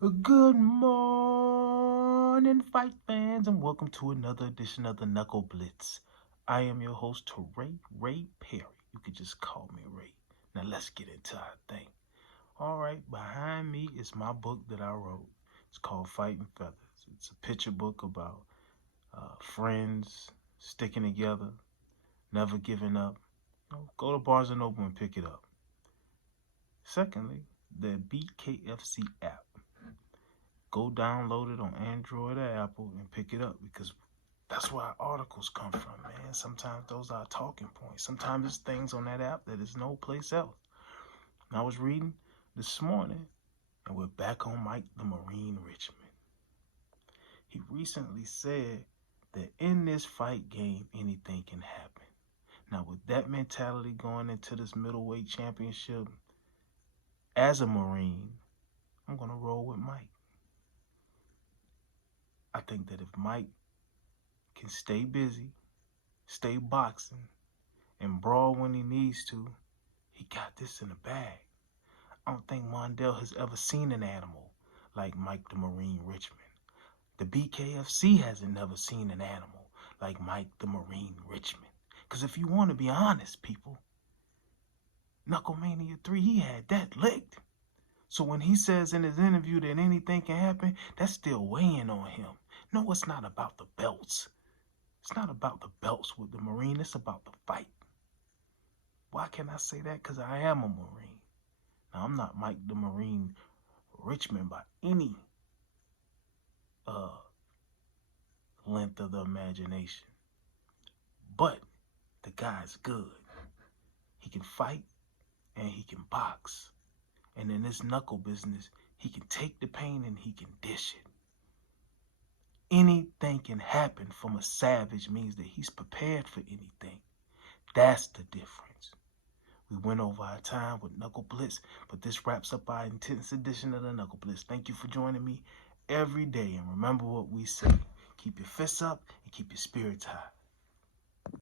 Good morning, fight fans, and welcome to another edition of the Knuckle Blitz. I am your host, Ray Perry. You could just call me Ray. Now let's get into our thing. All right, behind me is my book that I wrote. It's called Fighting Feathers. It's a picture book about friends sticking together, never giving up. Go to Barnes and Noble and pick it up. Secondly, the BKFC app. Go download it on Android or Apple and pick it up because that's where our articles come from, man. Sometimes those are talking points. Sometimes it's things on that app that is no place else. I was reading this morning, and we're back on Mike the Marine Richman. He recently said that in this fight game, anything can happen. Now, with that mentality going into this middleweight championship, as a Marine, I'm going to roll with Mike. I think that if Mike can stay busy, stay boxing, and brawl when he needs to, he got this in the bag. I don't think Mondale has ever seen an animal like Mike the Marine Richman. The BKFC hasn't never seen an animal like Mike the Marine Richman. Because if you want to be honest, people, Knucklemania 3, he had that licked. So when he says in his interview that anything can happen, that's still weighing on him. No, it's not about the belts. It's not about the belts with the Marine. It's about the fight. Why can I say that? Because I am a Marine. Now, I'm not Mike the Marine Richman by any length of the imagination. But the guy's good. He can fight and he can box. And in this knuckle business, he can take the pain and he can dish it. Anything can happen from a savage means that he's prepared for anything. That's the difference. We went over our time with Knuckle Blitz, but this wraps up our intense edition of the Knuckle Blitz. Thank you for joining me every day. And remember what we say. Keep your fists up and keep your spirits high.